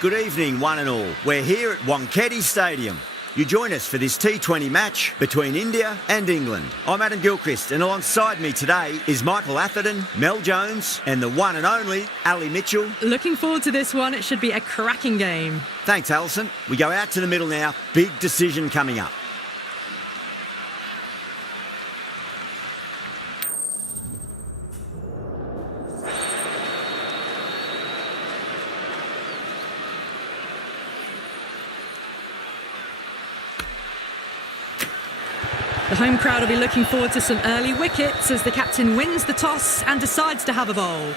Good evening, one and all. We're here at Wankhede Stadium. You join us for this T20 match between India and England. I'm Adam Gilchrist, and alongside me today is Michael Atherton, Mel Jones, and the one and only Ali Mitchell. Looking forward to this one. It should be a cracking game. Thanks, Alison. We go out to the middle now. Big decision coming up. The home crowd will be looking forward to some early wickets as the captain wins the toss and decides to have a bowl.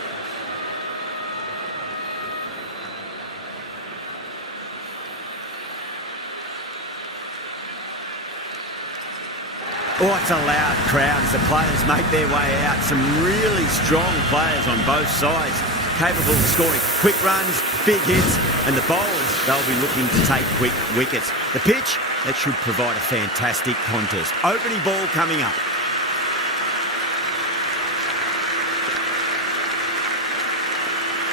Oh, it's a loud crowd as the players make their way out. Some really strong players on both sides, capable of scoring quick runs, big hits, and the bowlers, they'll be looking to take quick wickets. The pitch, that should provide a fantastic contest. Opening ball coming up.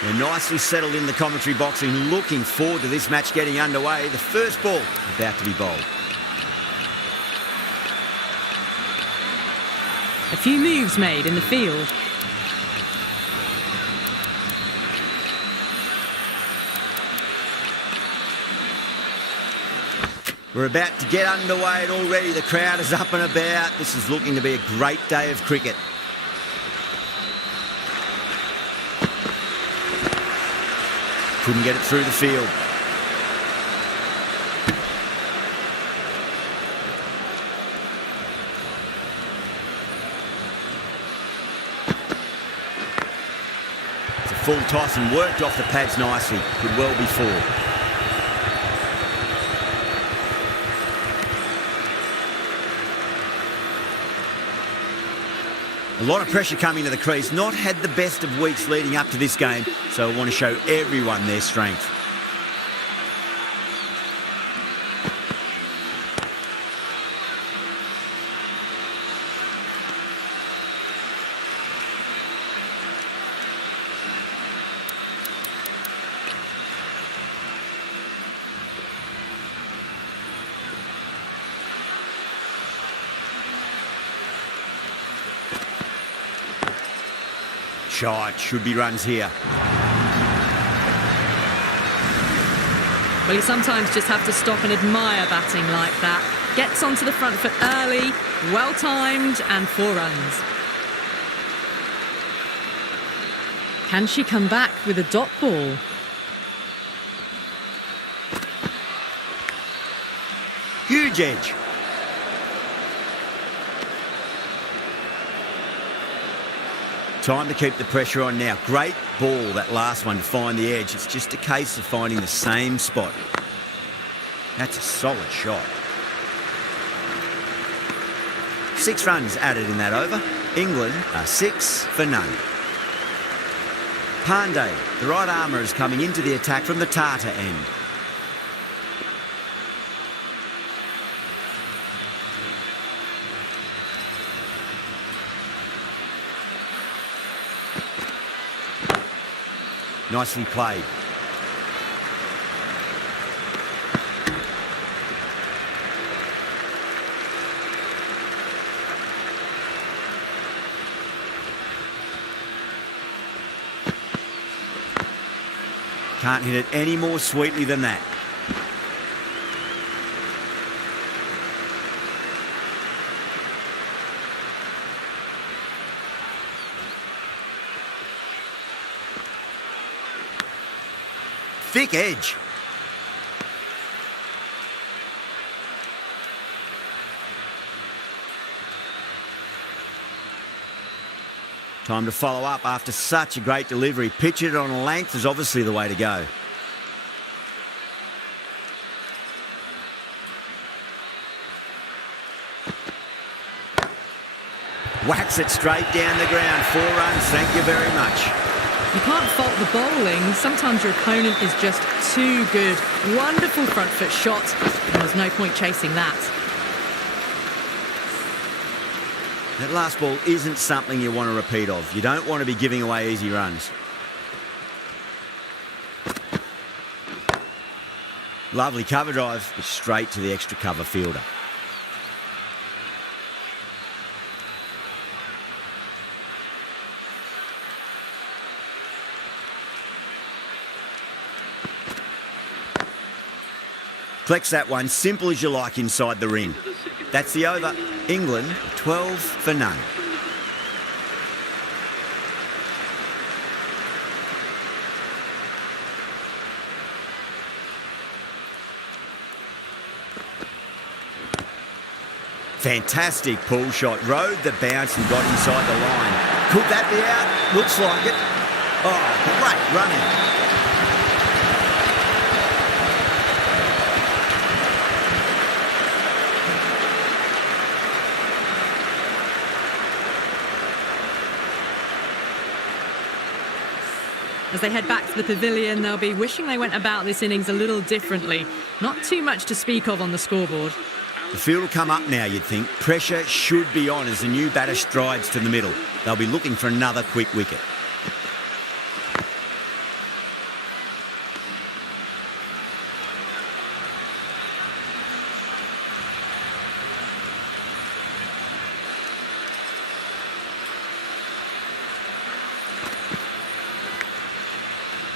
They're nicely settled in the commentary box and looking forward to this match getting underway. The first ball about to be bowled. A few moves made in the field. We're about to get underway and already the crowd is up and about. This is looking to be a great day of cricket. Couldn't get it through the field. It's a full toss and worked off the pads nicely. Could well be four. A lot of pressure coming to the crease. Not had the best of weeks leading up to this game, so I want to show everyone their strength. Shot, should be runs here. Well, you sometimes just have to stop and admire batting like that. Gets onto the front foot early, well timed, and 4 runs. Can she come back with a dot ball? Huge edge. Time to keep the pressure on now. Great ball, that last one, to find the edge. It's just a case of finding the same spot. That's a solid shot. 6 runs added in that over. England are 6 for none. Pandey, the right armour, is coming into the attack from the Tata end. Nicely played. Can't hit it any more sweetly than that. Thick edge. Time to follow up after such a great delivery. Pitch it on a length is obviously the way to go. Whacks it straight down the ground. 4 runs, thank you very much. You can't fault the bowling. Sometimes your opponent is just too good. Wonderful front foot shot, and there's no point chasing that. That last ball isn't something you want to repeat of. You don't want to be giving away easy runs. Lovely cover drive, but straight to the extra cover fielder. Collects that one, simple as you like inside the ring. That's the over. England, 12 for none. Fantastic pull shot. Rode the bounce and got inside the line. Could that be out? Looks like it. Oh, great running. As they head back to the pavilion, they'll be wishing they went about this innings a little differently. Not too much to speak of on the scoreboard. The field will come up now, you'd think. Pressure should be on as the new batter strides to the middle. They'll be looking for another quick wicket.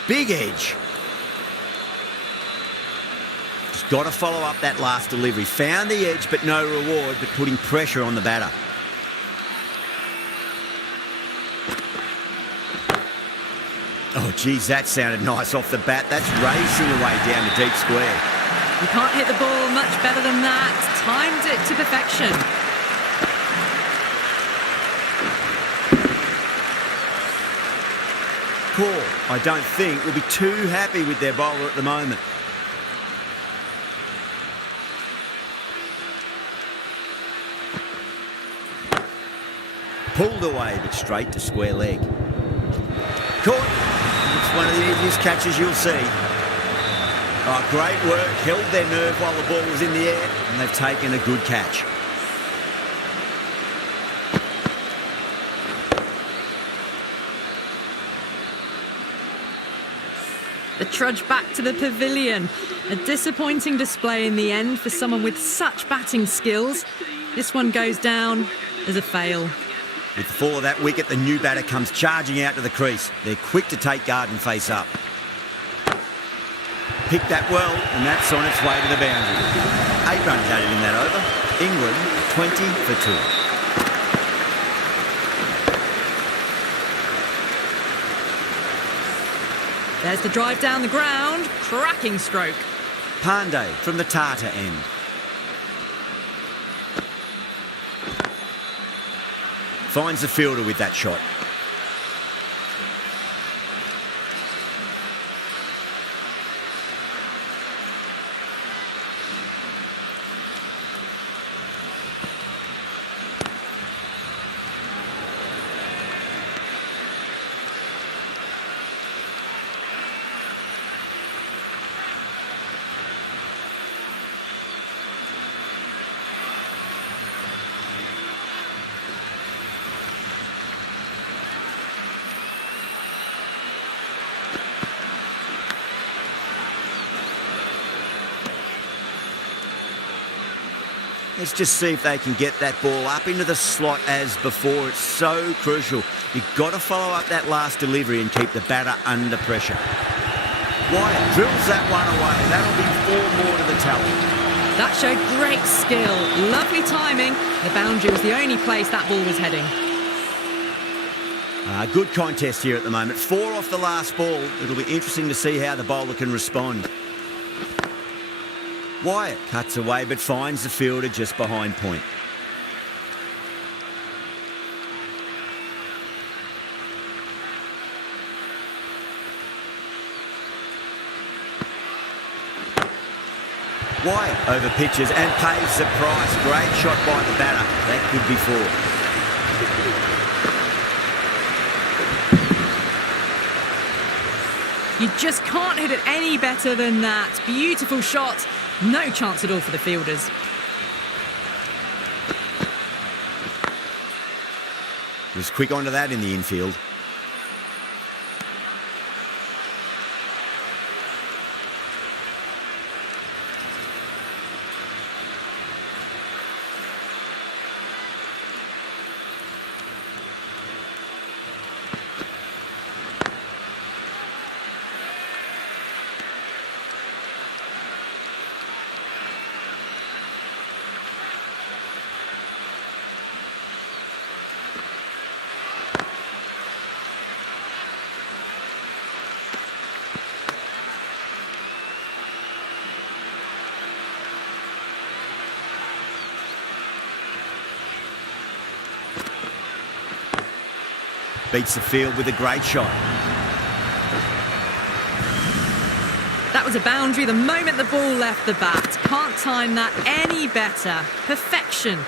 Big edge. Just got to follow up that last delivery. Found the edge, but no reward, but putting pressure on the batter. Oh, geez, that sounded nice off the bat. That's racing away down the deep square. You can't hit the ball much better than that. Timed it to perfection. Core, I don't think, will be too happy with their bowler at the moment. Pulled away, but straight to square leg. Caught. It's one of the easiest catches you'll see. Oh, great work. Held their nerve while the ball was in the air, and they've taken a good catch. The trudge back to the pavilion. A disappointing display in the end for someone with such batting skills. This one goes down as a fail. With the fall of that wicket, the new batter comes charging out to the crease. They're quick to take guard and face up. Picked that well, and that's on its way to the boundary. 8 runs added in that over. England, 20 for 2. There's the drive down the ground. Cracking stroke. Pandey from the Tata end. Finds the fielder with that shot. Let's just see if they can get that ball up into the slot as before. It's so crucial. You've got to follow up that last delivery and keep the batter under pressure. Wyatt drills that one away. That'll be 4 more to the tally. That showed great skill. Lovely timing. The boundary was the only place that ball was heading. Good contest here at the moment. 4 off the last ball. It'll be interesting to see how the bowler can respond. Wyatt cuts away but finds the fielder just behind point. Wyatt over pitches and pays the price. Great shot by the batter. That could be 4. You just can't hit it any better than that. Beautiful shot. No chance at all for the fielders. Was quick onto that in the infield. beats the field with a great shot. That was a boundary the moment the ball left the bat. Can't time that any better. Perfection.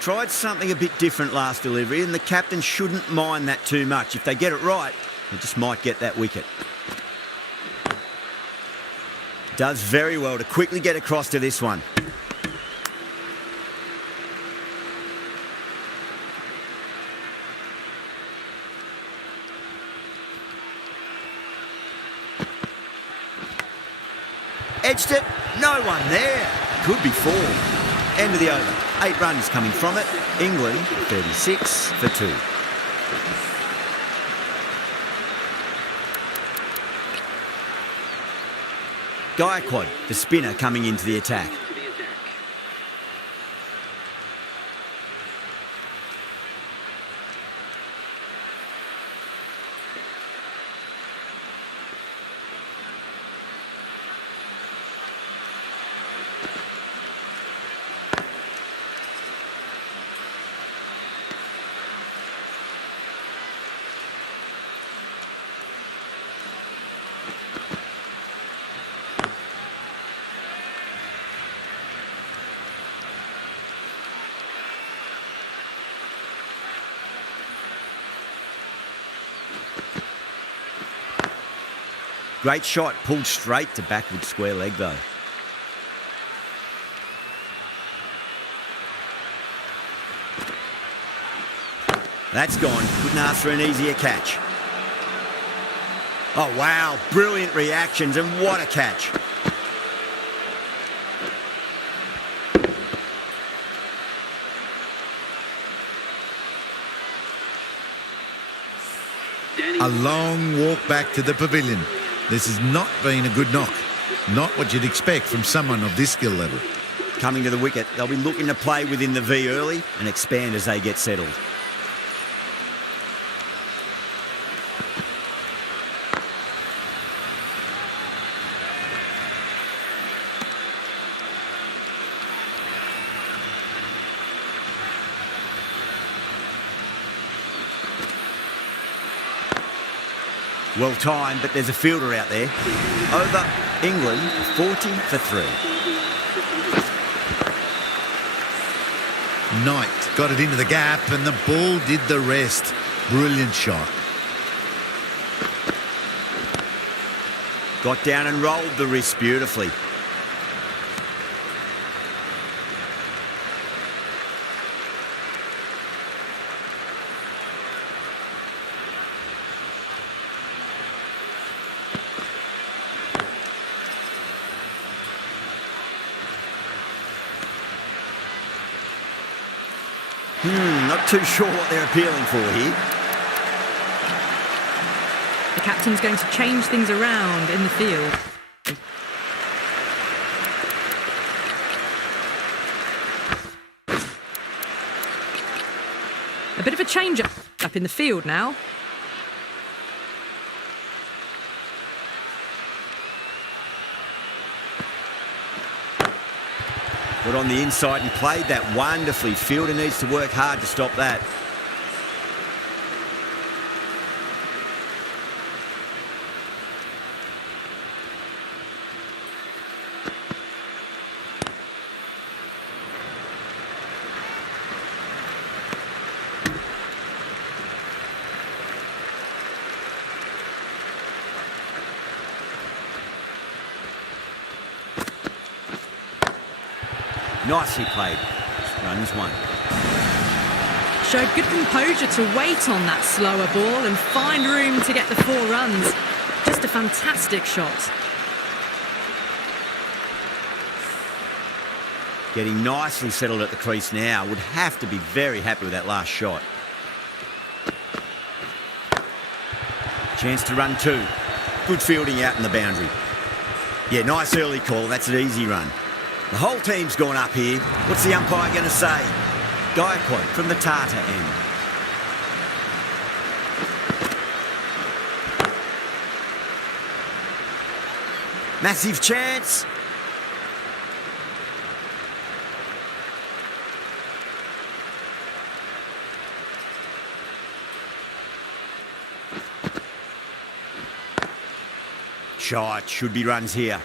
Tried something a bit different last delivery, and the captain shouldn't mind that too much. If they get it right, they just might get that wicket. Does very well to quickly get across to this one. Edged it, no one there. Could be 4. End of the over. 8 runs coming from it. England 36 for 2. Gaikwad, the spinner, coming into the attack. Great shot, pulled straight to backward square leg though. That's gone. Couldn't ask for an easier catch. Oh wow, brilliant reactions, and what a catch. A long walk back to the pavilion. This has not been a good knock. Not what you'd expect from someone of this skill level. Coming to the wicket, they'll be looking to play within the V early and expand as they get settled. Well timed, but there's a fielder out there. Over England, 40 for 3. Knight got it into the gap and the ball did the rest. Brilliant shot. Got down and rolled the wrist beautifully. Not too sure what they're appealing for here. The captain's going to change things around in the field. A bit of a change up in the field now. Got on the inside and played that wonderfully. Fielder needs to work hard to stop that. Nicely played. Runs 1. Showed good composure to wait on that slower ball and find room to get the 4 runs. Just a fantastic shot. Getting nicely settled at the crease now. Would have to be very happy with that last shot. Chance to run 2. Good fielding out in the boundary. Yeah, nice early call. That's an easy run. The whole team's gone up here. What's the umpire going to say? Gaikwad from the Tata end. Massive chance. Shot, should be runs here.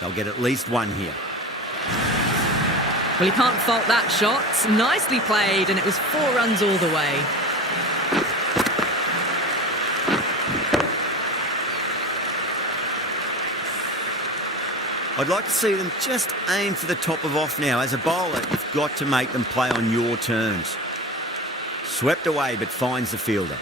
They'll get at least one here. Well, you can't fault that shot. Nicely played, and it was 4 runs all the way. I'd like to see them just aim for the top of off now. As a bowler, you've got to make them play on your terms. Swept away, but finds the fielder.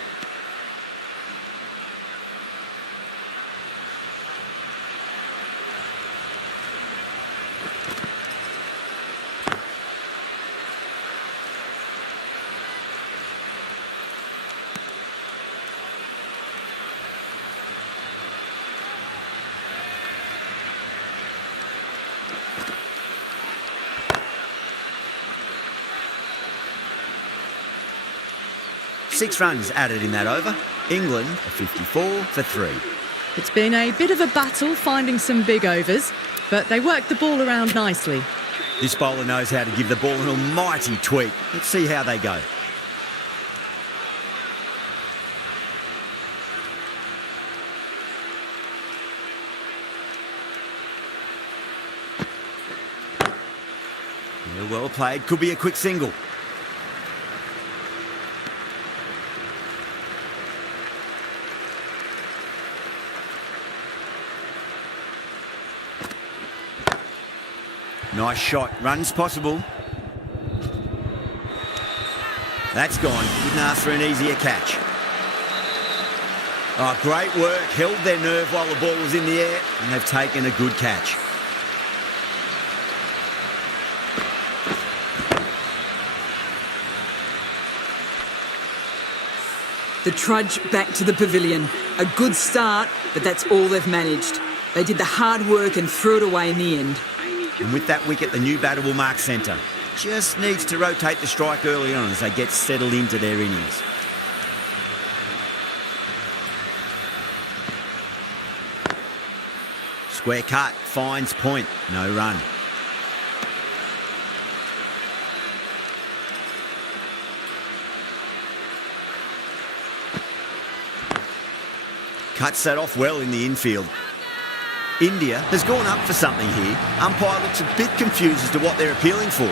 Six runs added in that over. England are 54 for 3. It's been a bit of a battle finding some big overs, but they worked the ball around nicely. This bowler knows how to give the ball an almighty tweak. Let's see how they go. Yeah, well played. Could be a quick single. Nice shot. Runs possible. That's gone. Couldn't ask for an easier catch. Oh, great work. Held their nerve while the ball was in the air, and they've taken a good catch. The trudge back to the pavilion. A good start, but that's all they've managed. They did the hard work and threw it away in the end. And with that wicket, the new batter will mark centre. Just needs to rotate the strike early on as they get settled into their innings. Square cut, finds point, no run. Cuts that off well in the infield. India has gone up for something here. Umpire looks a bit confused as to what they're appealing for.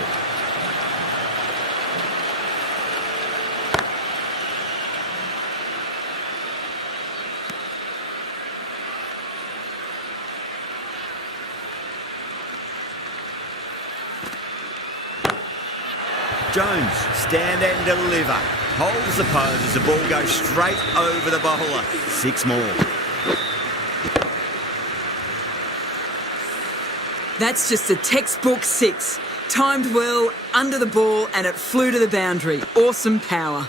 Jones, stand and deliver. Holds the pose as the ball goes straight over the bowler. 6 more. That's just a textbook 6. Timed well, under the ball, and it flew to the boundary. Awesome power.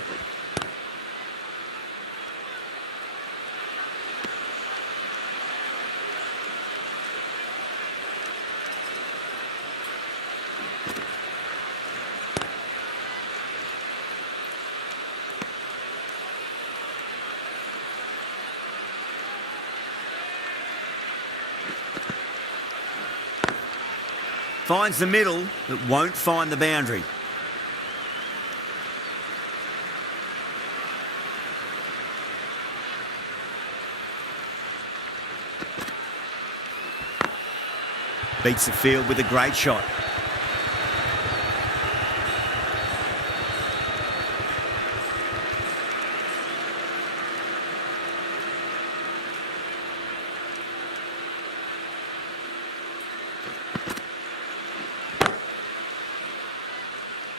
Finds the middle, but won't find the boundary. Beats the field with a great shot.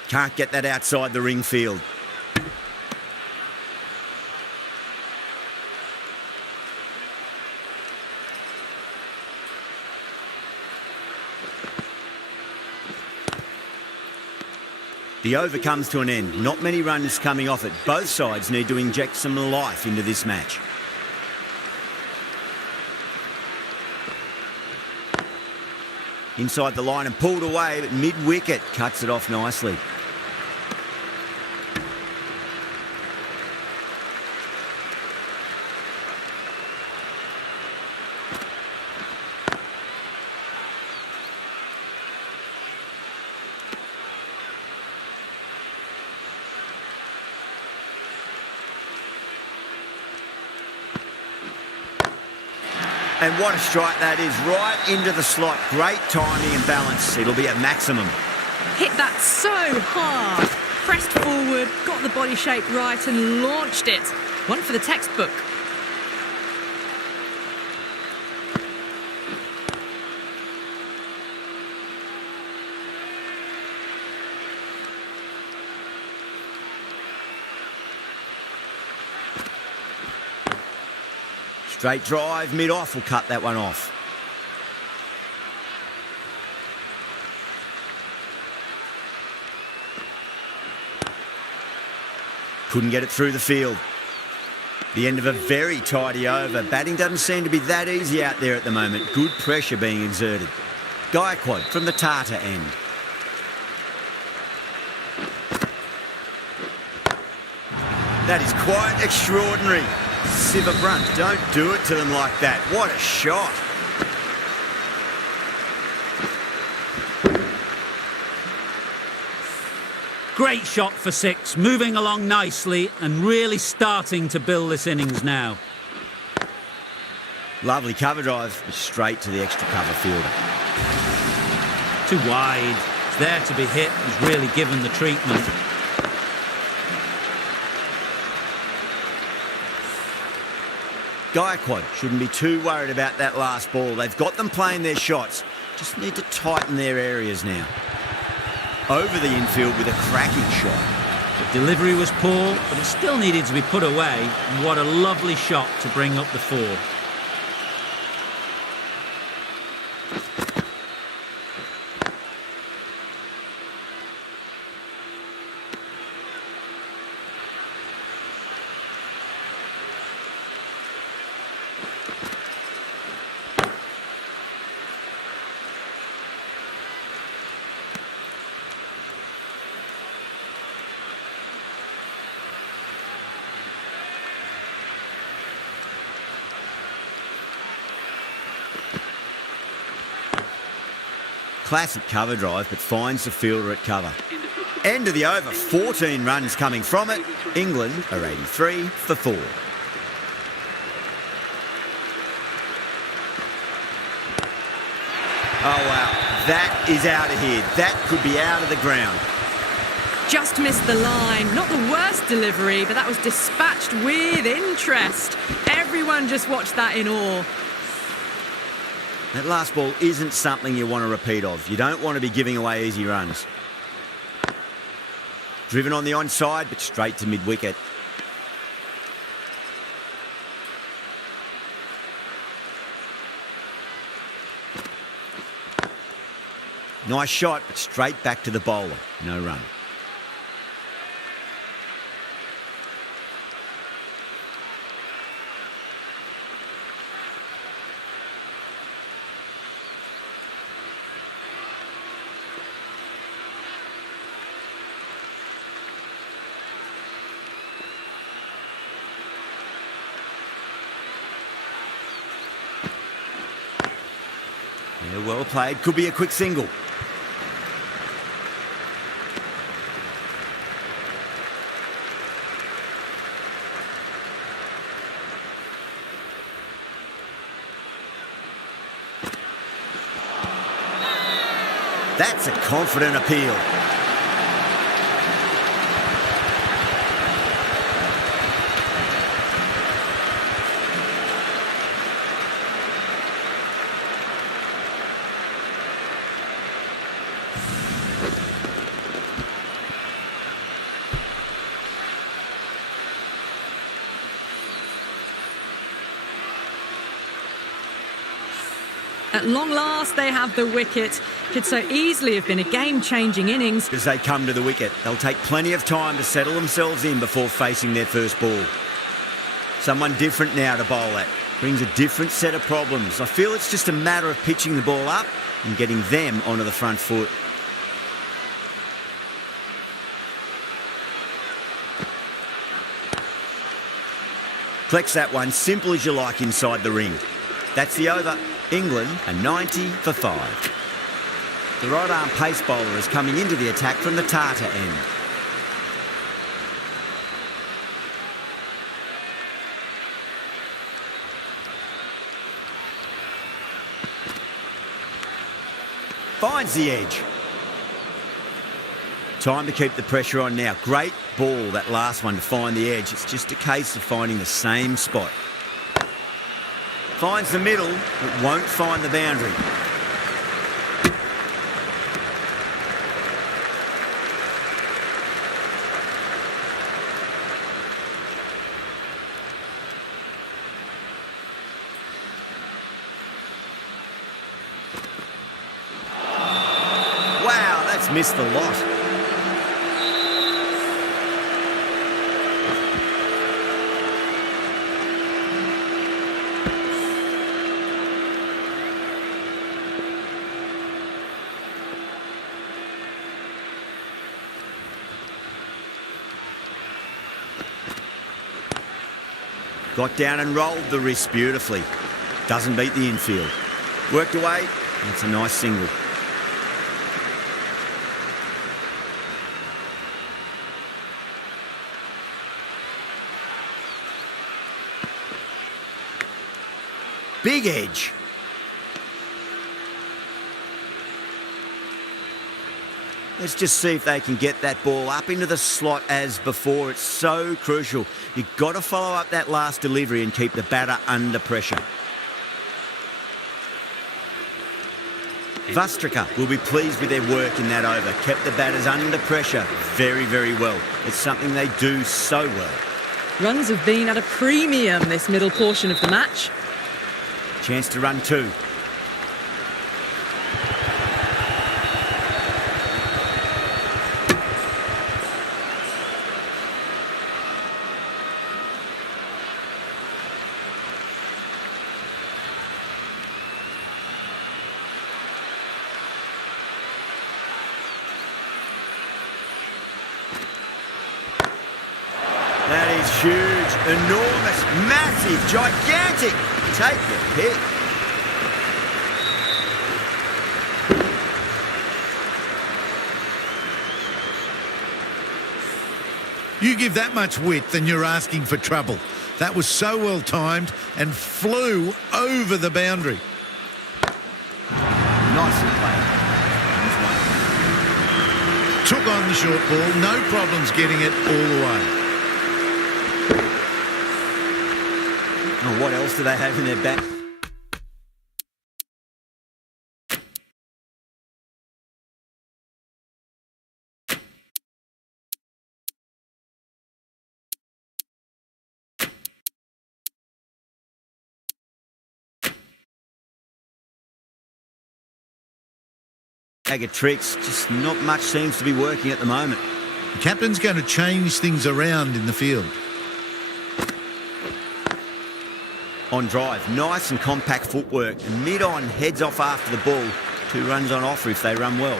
Can't get that outside the ring field. The over comes to an end. Not many runs coming off it. Both sides need to inject some life into this match. Inside the line and pulled away, but mid-wicket cuts it off nicely. And what a strike that is, right into the slot. Great timing and balance. It'll be at maximum. Hit that so hard. Pressed forward, got the body shape right and launched it. One for the textbook. Straight drive, mid-off will cut that one off. Couldn't get it through the field. The end of a very tidy over. Batting doesn't seem to be that easy out there at the moment. Good pressure being exerted. Gaikwad from the Tata end. That is quite extraordinary. Siva Brunt, don't do it to them like that. What a shot. Great shot for 6, moving along nicely and really starting to build this innings now. Lovely cover drive, but straight to the extra cover fielder. Too wide. It's there to be hit. He's really given the treatment. Gaikwad shouldn't be too worried about that last ball. They've got them playing their shots. Just need to tighten their areas now. Over the infield with a cracking shot. The delivery was poor, but it still needed to be put away. And what a lovely shot to bring up the 4. Classic cover drive, but finds the fielder at cover. End of the over, 14 runs coming from it. England are 83 for 4. Oh wow, that is out of here. That could be out of the ground. Just missed the line. Not the worst delivery, but that was dispatched with interest. Everyone just watched that in awe. That last ball isn't something you want to repeat of. You don't want to be giving away easy runs. Driven on the onside, but straight to mid-wicket. Nice shot, but straight back to the bowler. No run. Yeah, well played. Could be a quick single. That's a confident appeal. At long last, they have the wicket. Could so easily have been a game-changing innings. As they come to the wicket, they'll take plenty of time to settle themselves in before facing their first ball. Someone different now to bowl at. Brings a different set of problems. I feel it's just a matter of pitching the ball up and getting them onto the front foot. Collects that one, simple as you like inside the ring. That's the over. England are 90 for 5. The right-arm pace bowler is coming into the attack from the Tata end. Finds the edge. Time to keep the pressure on now. Great ball, that last one, to find the edge. It's just a case of finding the same spot. Finds the middle, but won't find the boundary. Wow, that's missed the lot. Got down and rolled the wrist beautifully. Doesn't beat the infield. Worked away, and it's a nice single. Big edge. Let's just see if they can get that ball up into the slot as before. It's so crucial. You've got to follow up that last delivery and keep the batter under pressure. Vastrika will be pleased with their work in that over. Kept the batters under pressure very, very well. It's something they do so well. Runs have been at a premium this middle portion of the match. Chance to run two. That is huge, enormous, massive, gigantic. Take your pick. You give that much width and you're asking for trouble. That was so well timed and flew over the boundary. Nicely played. Took on the short ball, no problems getting it all the way. Oh, what else do they have in their back? Bag of tricks, just not much seems to be working at the moment. The captain's going to change things around in the field. On drive, nice and compact footwork, and mid-on heads off after the ball. 2 runs on offer if they run well.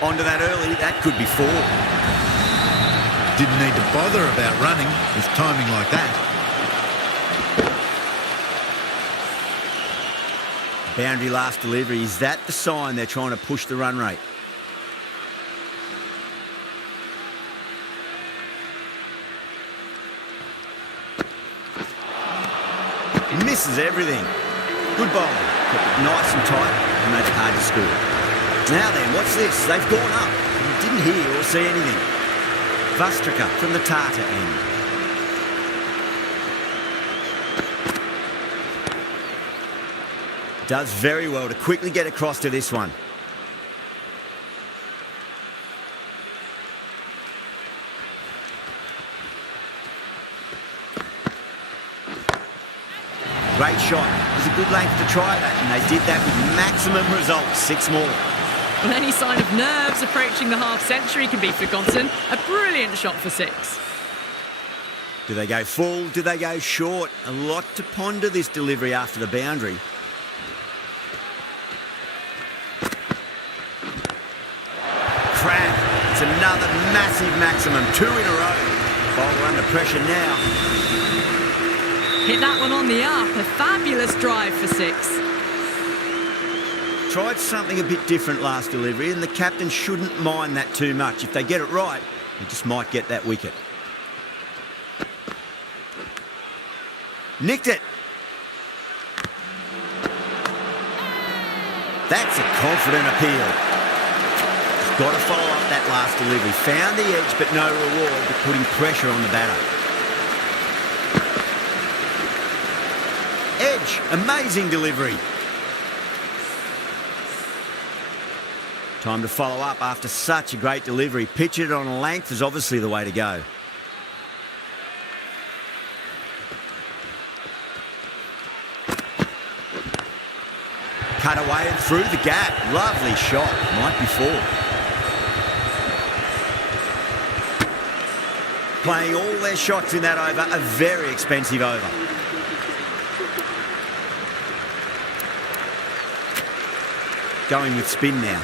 Onto that early, that could be 4. Didn't need to bother about running with timing like that. Boundary last delivery, is that the sign they're trying to push the run rate? Misses everything. Good bowling. Kept it nice and tight and made it hard to score. Now then, what's this? They've gone up. Didn't hear or see anything. Vastrika from the Tata end. Does very well to quickly get across to this one. Great shot. It was a good length to try that, and they did that with maximum results. 6 more. Well, any sign of nerves approaching the half-century can be forgotten. A brilliant shot for 6. Do they go full? Do they go short? A lot to ponder this delivery after the boundary. Crap. It's another massive maximum. 2 in a row. Bowler under pressure now. Hit that one on the up. A fabulous drive for 6. tried something a bit different last delivery, and the captain shouldn't mind that too much. If they get it right, they just might get that wicket. Nicked it. That's a confident appeal. He's got to follow up that last delivery. Found the edge, but no reward, but putting pressure on the batter. Edge, amazing delivery. Time to follow up after such a great delivery. Pitch it on a length is obviously the way to go. Cut away and through the gap. Lovely shot. Might be four. Playing all their shots in that over. A very expensive over. Going with spin now.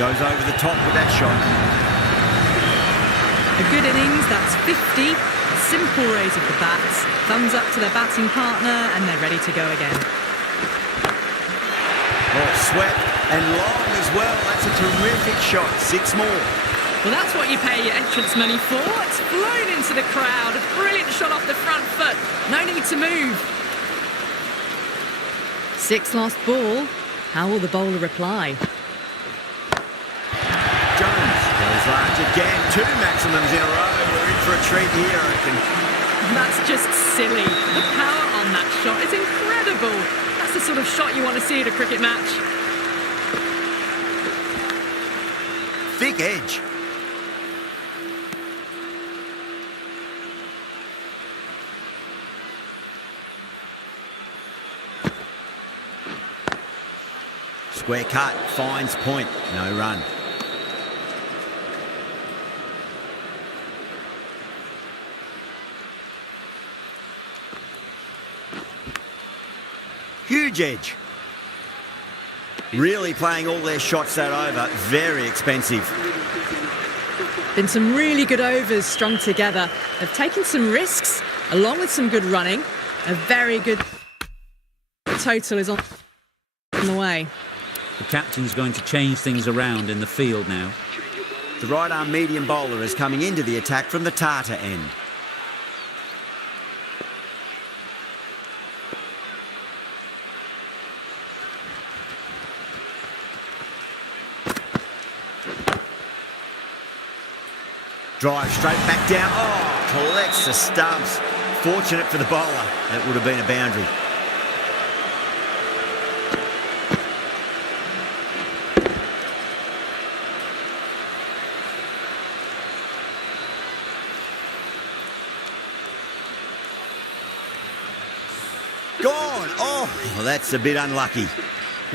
Goes over the top with that shot. A good innings, that's 50. A simple raise of the bats. Thumbs up to their batting partner, and they're ready to go again. Oh, swept and long as well. That's a terrific shot. 6 more. Well, that's what you pay your entrance money for. It's flown into the crowd. A brilliant shot off the front foot. No need to move. 6 lost ball. How will the bowler reply? Goes large again. 2 maximums in a row. We're in for a treat here, I reckon. That's just silly. The power on that shot is incredible. That's the sort of shot you want to see at a cricket match. Thick edge. Square cut. Finds point. No run. Huge edge. Really playing all their shots that over. Very expensive. Been some really good overs strung together. They've taken some risks, along with some good running. A very good total is on the way. The captain's going to change things around in the field now. The right-arm medium bowler is coming into the attack from the Tata end. Drive straight back down. Oh, collects the stumps. Fortunate for the bowler. That would have been a boundary. Gone. Oh, well, that's a bit unlucky.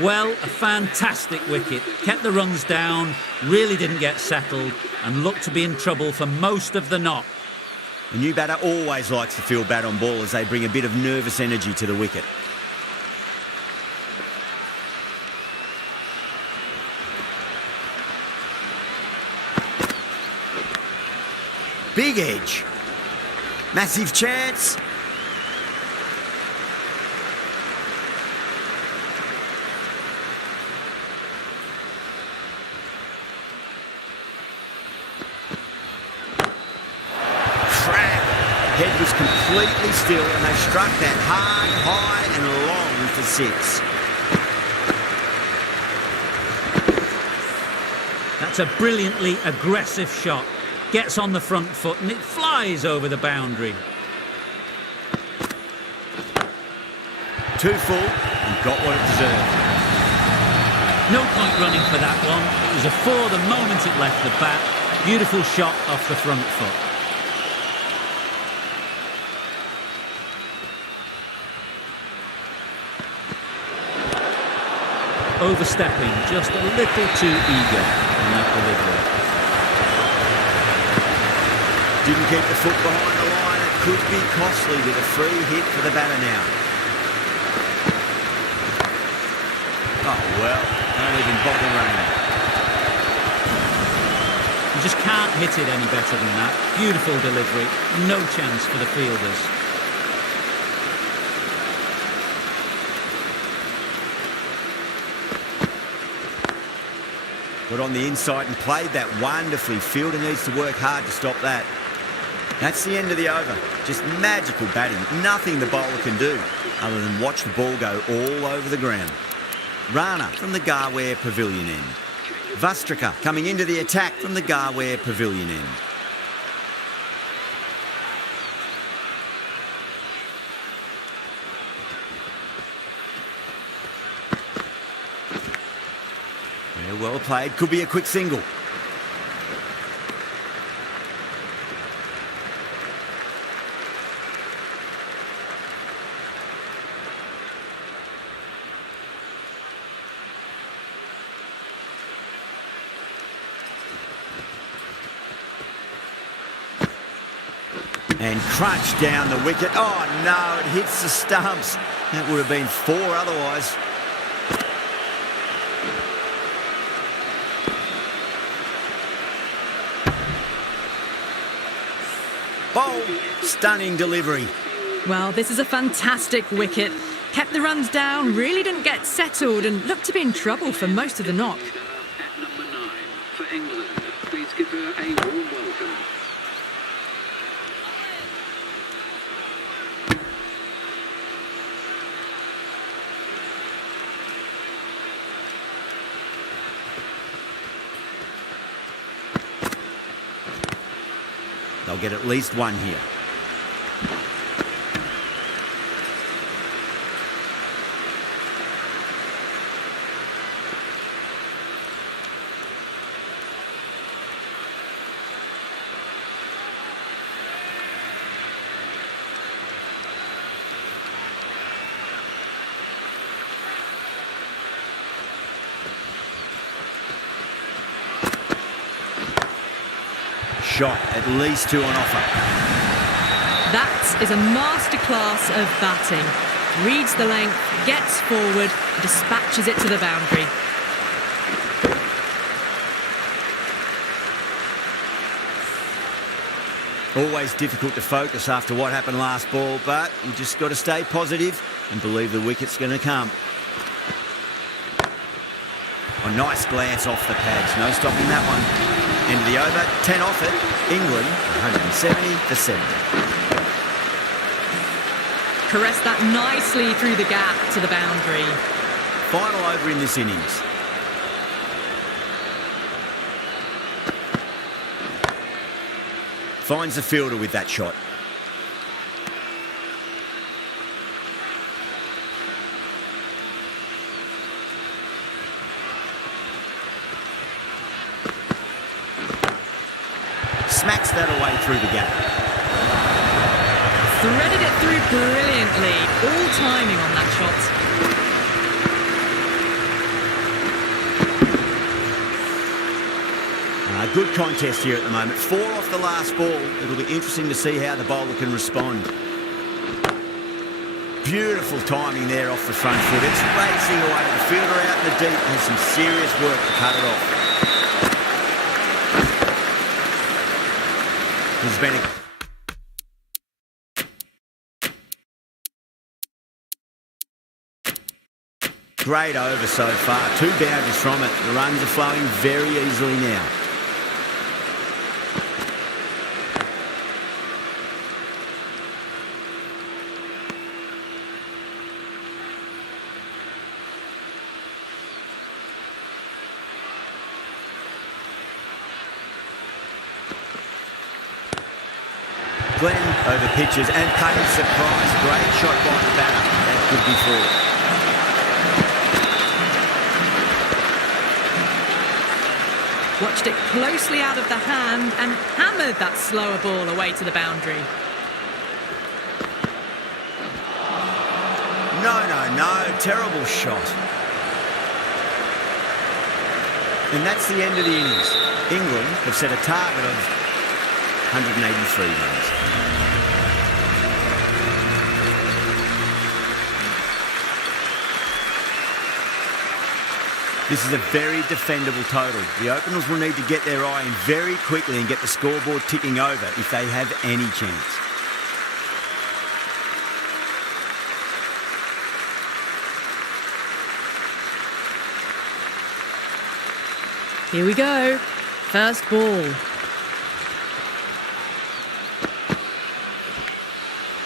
Well, a fantastic wicket. Kept the runs down, really didn't get settled, and looked to be in trouble for most of the knock. A new batter always likes to feel bat on ball as they bring a bit of nervous energy to the wicket. Big edge. Massive chance. Head was completely still and they struck that hard, high and long for 6. That's a brilliantly aggressive shot. Gets on the front foot and it flies over the boundary. Too full and got what it deserved. No point running for that one. It was a 4 the moment it left the bat. Beautiful shot off the front foot. Overstepping, just a little too eager in that delivery. Didn't keep the foot behind the line. It could be costly with a free hit for the batter now. Oh, well, don't even bother running. You just can't hit it any better than that. Beautiful delivery. No chance for the fielders. Got on the inside and played that wonderfully. Fielder needs to work hard to stop that. That's the end of the over. Just magical batting. Nothing the bowler can do other than watch the ball go all over the ground. Rana from the Garware Pavilion end. Vastrika coming into the attack from the Garware Pavilion end. Well played. Could be a quick single. And crunched down the wicket. Oh no, it hits the stumps. That would have been 4 otherwise. Bold, stunning delivery. Well, this is a fantastic wicket. Kept the runs down, really didn't get settled and looked to be in trouble for most of the knock. At number 9 for England, please give her a warm welcome. They'll get at least one here. Shot, at least 2 on offer. That is a masterclass of batting. Reads the length, gets forward, dispatches it to the boundary. Always difficult to focus after what happened last ball, but you just got to stay positive and believe the wicket's going to come. A nice glance off the pads, no stopping that one. End of the over, 10 off it. England, 170 for 70. Caressed that nicely through the gap to the boundary. Final over in this innings. Finds the fielder with that shot. Smacks that away through the gap. Threaded it through brilliantly. All timing on that shot. Good contest here at the moment. 4 off the last ball. It'll be interesting to see how the bowler can respond. Beautiful timing there off the front foot. It's racing away. The fielder out in the deep has some serious work to cut it off. There's been a great over so far. 2 boundaries from it. The runs are flowing very easily now. Glenn over pitches and pays surprise. Great shot by the batter. That could be 4. Watched it closely out of the hand and hammered that slower ball away to the boundary. No. Terrible shot. And that's the end of the innings. England have set a target of 183 runs. This is a very defendable total. The openers will need to get their eye in very quickly and get the scoreboard ticking over if they have any chance. Here we go. First ball.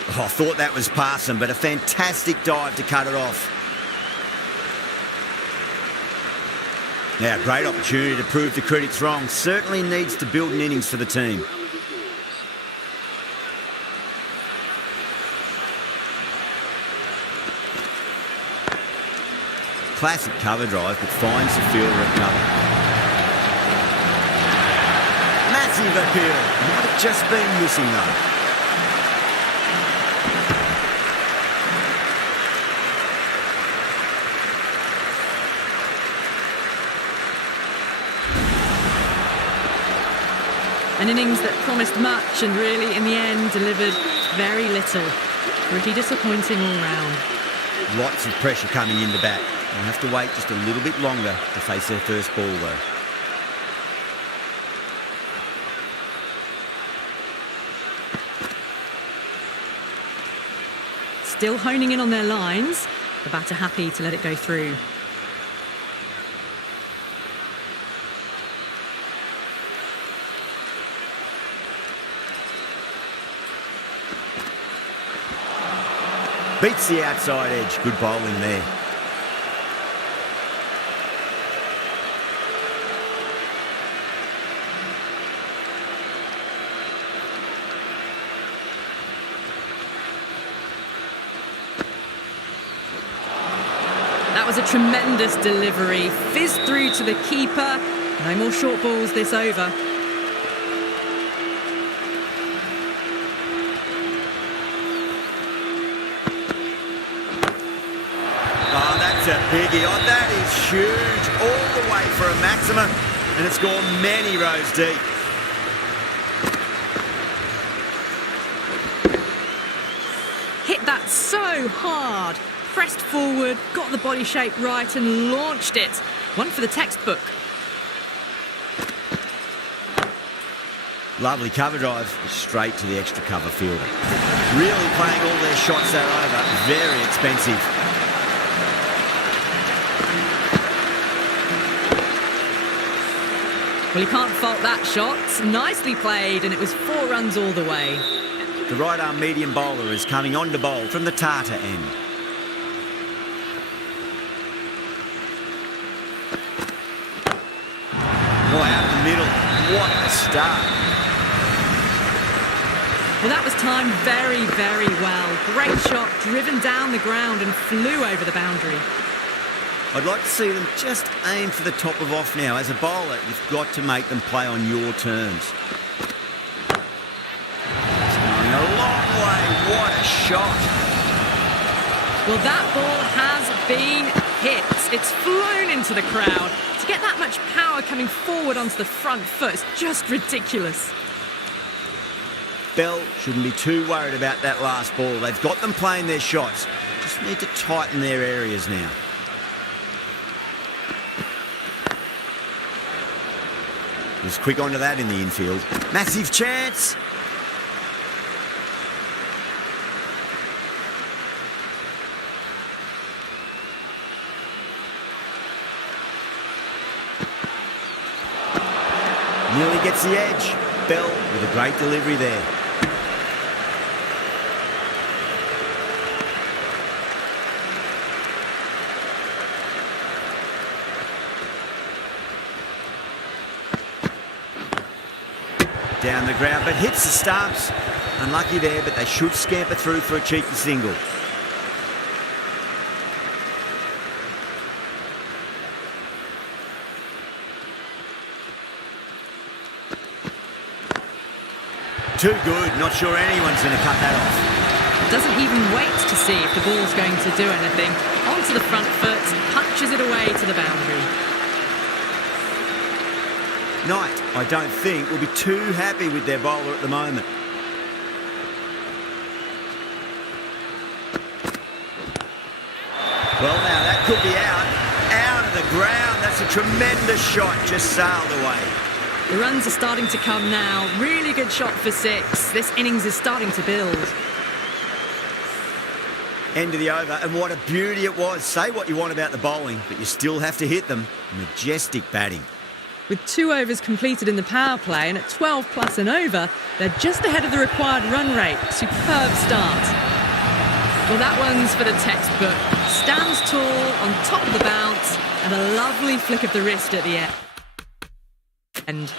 Oh, I thought that was passing, but a fantastic dive to cut it off. Now, great opportunity to prove the critics wrong. Certainly needs to build an innings for the team. Classic cover drive, but finds the fielder at cover. Massive appeal. Might have just been missing though. An innings that promised much and really, in the end, delivered very little. Pretty disappointing all round. Lots of pressure coming in the bat. They'll have to wait just a little bit longer to face their first ball though. Still honing in on their lines. The batter happy to let it go through. Beats the outside edge. Good bowling there. That was a tremendous delivery. Fizzed through to the keeper. No more short balls this over. Oh, that's a biggie. Oh, that is huge. All the way for a maximum. And it's gone many rows deep. Hit that so hard. Pressed forward, got the body shape right and launched it. One for the textbook. Lovely cover drive, straight to the extra cover fielder. Really playing all their shots that over. Very expensive. Well, you can't fault that shot. Nicely played, and it was 4 runs all the way. The right arm medium bowler is coming on to bowl from the Tata end. Oh, out of the middle. What a start. Well, that was timed very, very well. Great shot, driven down the ground and flew over the boundary. I'd like to see them just aim for the top of off now. As a bowler, you've got to make them play on your terms. It's going a long way. What a shot. Well, that ball has been hit. It's flown into the crowd. To get that much power coming forward onto the front foot is just ridiculous. Bell shouldn't be too worried about that last ball. They've got them playing their shots. Just need to tighten their areas now. Was quick onto that in the infield. Massive chance. Nearly gets the edge. Bell with a great delivery there. Down the ground, but hits the stumps. Unlucky there, but they should scamper through for a cheeky single. Too good. Not sure anyone's going to cut that off. Doesn't even wait to see if the ball's going to do anything. Onto the front foot, punches it away to the boundary. Knight, I don't think, will be too happy with their bowler at the moment. Well, now that could be out. Out of the ground. That's That's a tremendous shot, just sailed away. The runs are starting to come now. Really good shot for 6. This innings is starting to build. End of the over, and what a beauty it was. Say what you want about the bowling, but you still have to hit them. Majestic batting. With 2 overs completed in the power play and at 12 plus and over, they're just ahead of the required run rate. Superb start. Well, that one's for the textbook. Stands tall, on top of the bounce, and a lovely flick of the wrist at the end.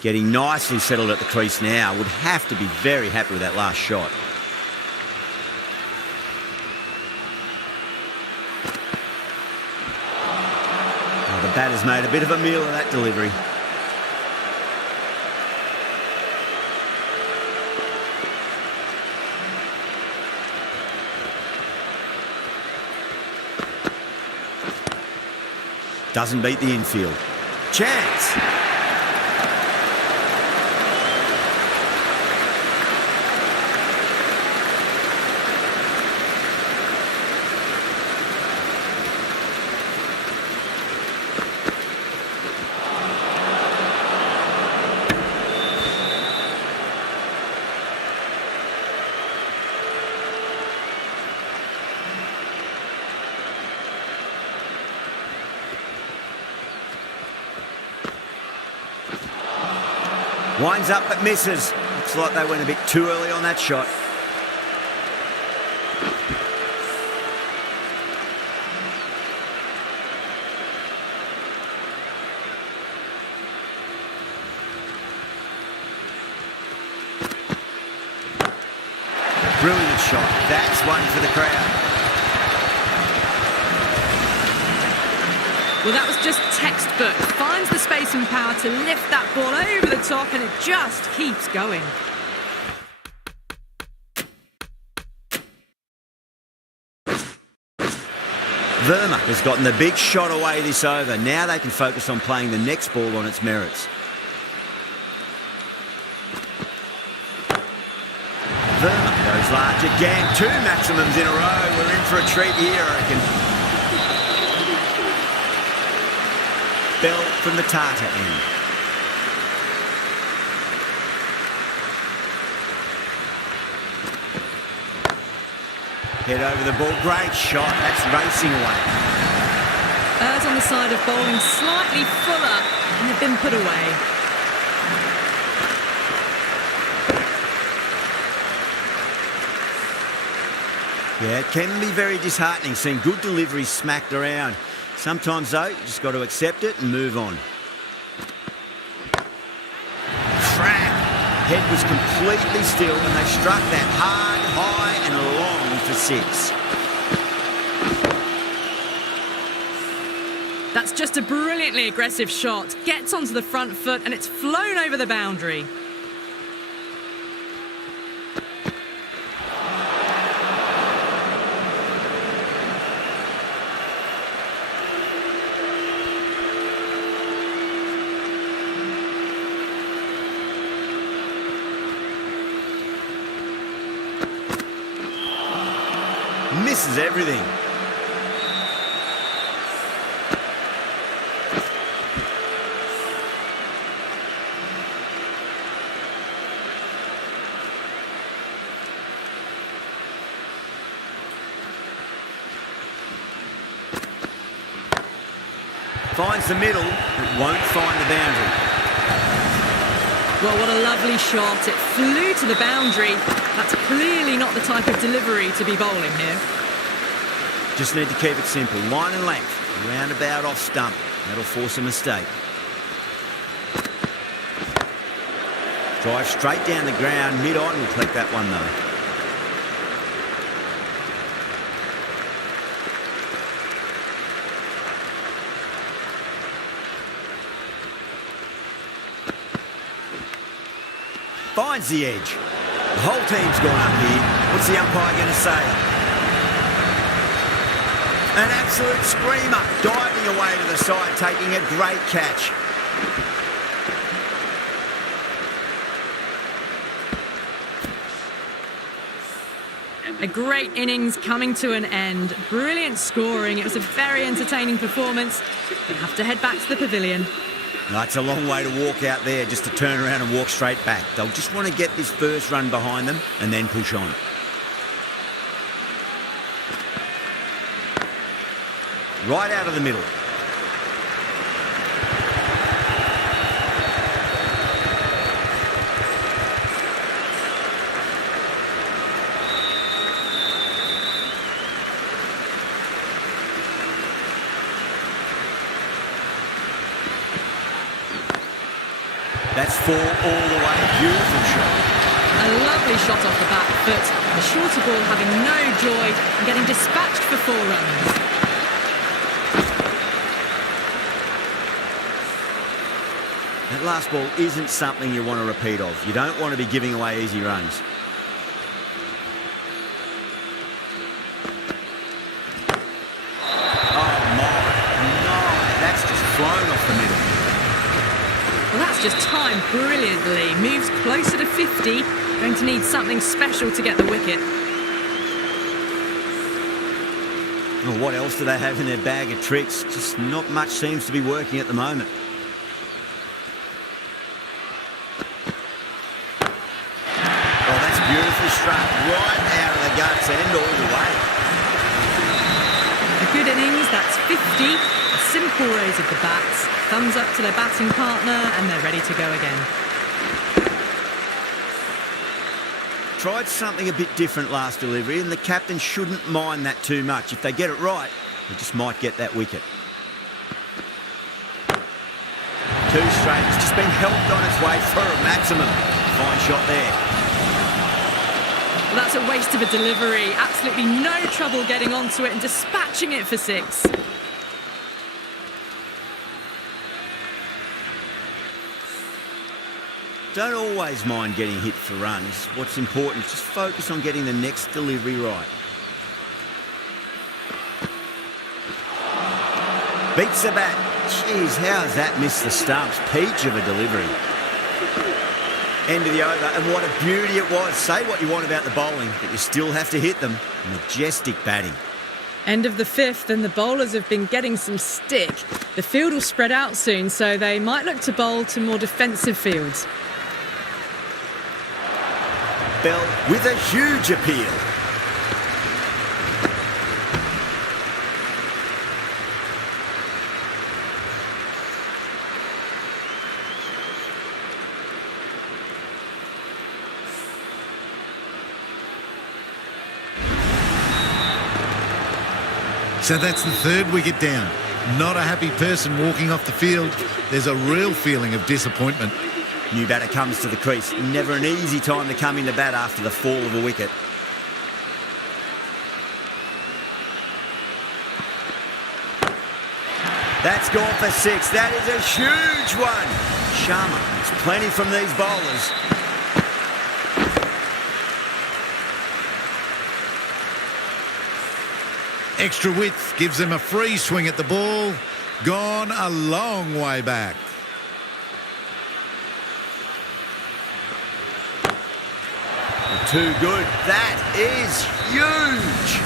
Getting nicely settled at the crease now. Would have to be very happy with that last shot. Oh, the batter's made a bit of a meal of that delivery. Doesn't beat the infield. Chance! Winds up but misses. Looks like they went a bit too early on that shot. Brilliant shot. That's one for the crowd. Well, that was just textbook. Finds the space and power to lift that ball over the top, and it just keeps going. Verma has gotten the big shot away this over. Now they can focus on playing the next ball on its merits. Verma goes large again. 2 maximums in a row. We're in for a treat here, I reckon. Bell from the Tata end. Head over the ball. Great shot. That's racing away. Errs on the side of bowling slightly fuller, and they've been put away. Yeah, it can be very disheartening seeing good deliveries smacked around. Sometimes, though, you just got to accept it and move on. Crack! Head was completely still and they struck that hard, high and long for 6. That's just a brilliantly aggressive shot. Gets onto the front foot and it's flown over the boundary. Misses everything. Finds the middle, but won't find the boundary. Well, what a lovely shot. It flew to the boundary. That's clearly not the type of delivery to be bowling here. Just need to keep it simple. Line and length. Roundabout off stump. That'll force a mistake. Drive straight down the ground. Mid-on will click that one though. Finds the edge. The whole team's gone up here. What's the umpire going to say? An absolute screamer, diving away to the side, taking a great catch. A great innings coming to an end. Brilliant scoring. It was a very entertaining performance. They have to head back to the pavilion. No, it's a long way to walk out there just to turn around and walk straight back. They'll just want to get this first run behind them and then push on. Right out of the middle. That's 4 all the way. Beautiful shot. A lovely shot off the back foot. The shorter ball having no joy and getting dispatched for 4 runs. That last ball isn't something you want to repeat of. You don't want to be giving away easy runs. Oh my, no, that's just flown off the middle. Well, that's just timed brilliantly. Moves closer to 50. Going to need something special to get the wicket. Well, what else do they have in their bag of tricks? Just not much seems to be working at the moment. Oh, that's beautifully struck. Right out of the guts end all the way. A good innings, that's 50. A simple raise of the bats. Thumbs up to their batting partner and they're ready to go again. Tried something a bit different last delivery and the captain shouldn't mind that too much. If they get it right, they just might get that wicket. 2 straight. It's just been helped on its way for a maximum. Fine shot there. Well, that's a waste of a delivery. Absolutely no trouble getting onto it and dispatching it for 6. Don't always mind getting hit for runs. What's important is just focus on getting the next delivery right. Beats the bat. Jeez, how has that missed the stumps? Peach of a delivery. End of the over, and what a beauty it was. Say what you want about the bowling, but you still have to hit them. Majestic batting. End of the 5th, and the bowlers have been getting some stick. The field will spread out soon, so they might look to bowl to more defensive fields. Bell with a huge appeal. So that's the 3rd wicket down. Not a happy person walking off the field. There's a real feeling of disappointment. New batter comes to the crease. Never an easy time to come into bat after the fall of a wicket. That's gone for 6. That is a huge one. Sharma makes plenty from these bowlers. Extra width gives them a free swing at the ball. Gone a long way back. Too good. That is huge.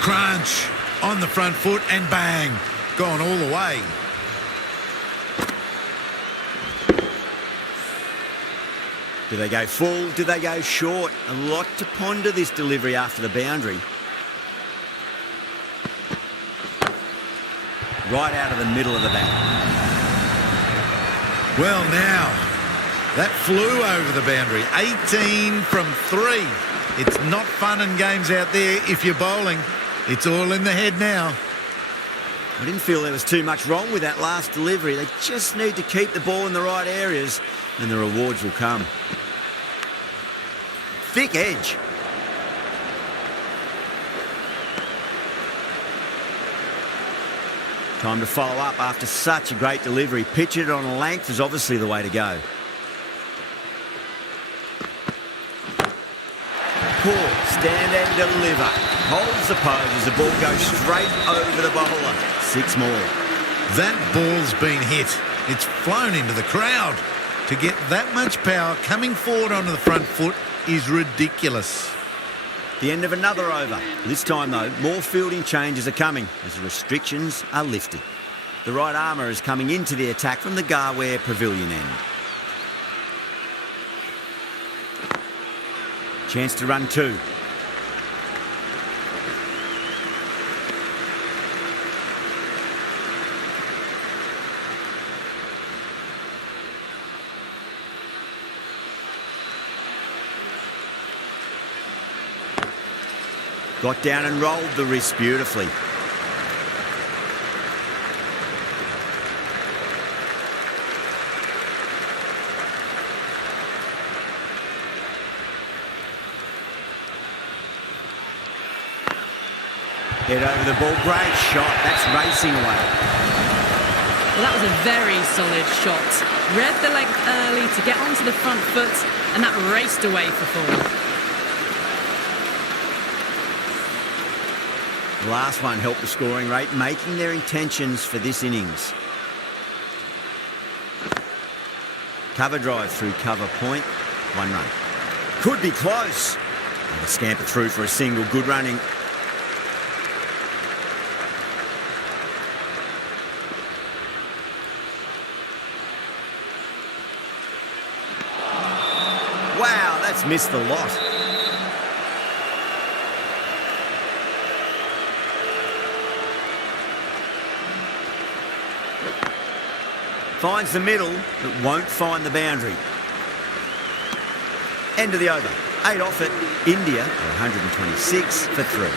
Crunch on the front foot and bang. Gone all the way. Do they go full? Do they go short? A lot to ponder this delivery after the boundary. Right out of the middle of the bat. Well, now, that flew over the boundary. 18 from 3. It's not fun and games out there if you're bowling. It's all in the head now. I didn't feel there was too much wrong with that last delivery. They just need to keep the ball in the right areas and the rewards will come. Thick edge. Time to follow up after such a great delivery. Pitch it on a length is obviously the way to go. Pull, stand and deliver. Holds the pose as the ball goes straight over the bowler. 6 more. That ball's been hit. It's flown into the crowd. To get that much power coming forward onto the front foot is ridiculous. The end of another over. This time, though, more fielding changes are coming as the restrictions are lifted. The right armour is coming into the attack from the Garware Pavilion end. Chance to run 2. Got down and rolled the wrist beautifully. Head over the ball, great shot. That's racing away. Well, that was a very solid shot. Read the length early to get onto the front foot, and that raced away for 4. The last one helped the scoring rate, making their intentions for this innings. Cover drive through cover point, 1 run. Could be close. And a scamper through for a single, good running. Wow, that's missed the lot. Finds the middle, but won't find the boundary. End of the over. 8 off it. India, 126 for 3.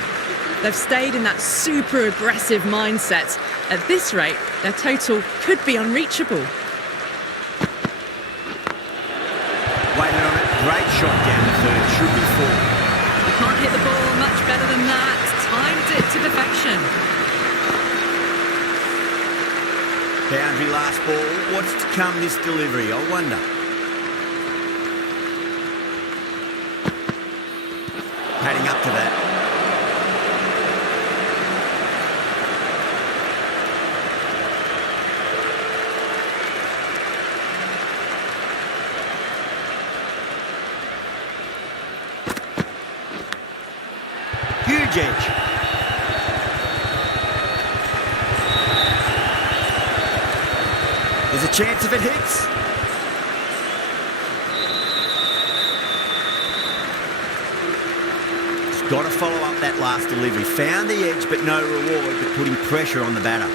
They've stayed in that super aggressive mindset. At this rate, their total could be unreachable. Waited on it. Great shot down the third. Should be 4. You can't hit the ball much better than that. Timed it to perfection. Boundary last ball. What's to come this delivery? I wonder. Padding up to that. Huge edge. There's a chance if it hits. He's got to follow up that last delivery. Found the edge, but no reward, but putting pressure on the batter.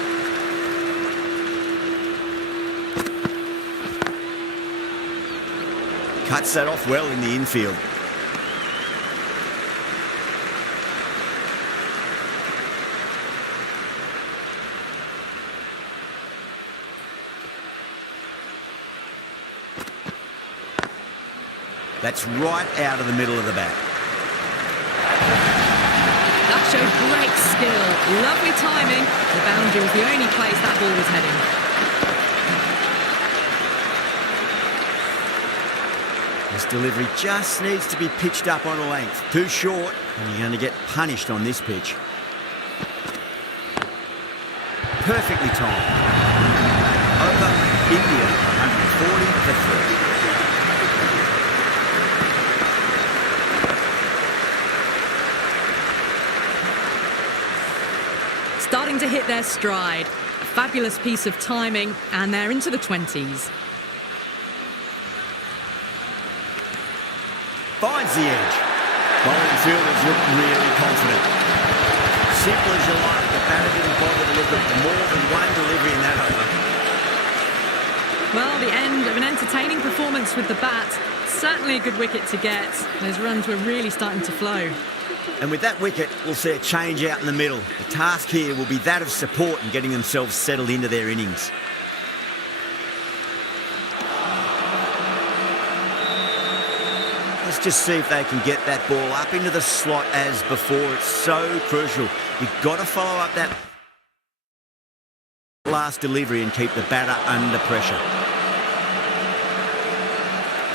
Cuts that off well in the infield. That's right out of the middle of the bat. That showed great skill. Lovely timing. The boundary was the only place that ball was heading. This delivery just needs to be pitched up on a length. Too short, and you're going to get punished on this pitch. Perfectly timed. Over India, 140 for 3. Starting to hit their stride. A fabulous piece of timing, and they're into the 20s. Finds the edge. Bowling fielders look really confident. Simple as you like, the batter didn't bother to look at more than one delivery in that over. Well, the end of an entertaining performance with the bat. Certainly a good wicket to get. Those runs were really starting to flow. And with that wicket, we'll see a change out in the middle. The task here will be that of support and getting themselves settled into their innings. Let's just see if they can get that ball up into the slot as before. It's so crucial. You've got to follow up that last delivery and keep the batter under pressure.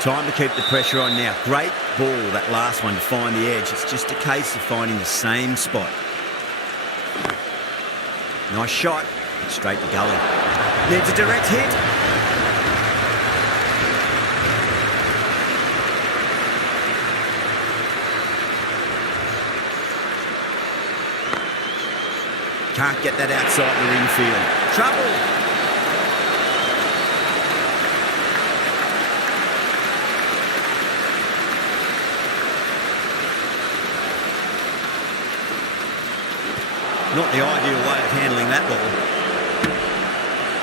Time to keep the pressure on now. Great ball, that last one, to find the edge. It's just a case of finding the same spot. Nice shot. Straight to gully. Needs a direct hit. Can't get that outside the ring field. Trouble. Not the ideal way of handling that ball.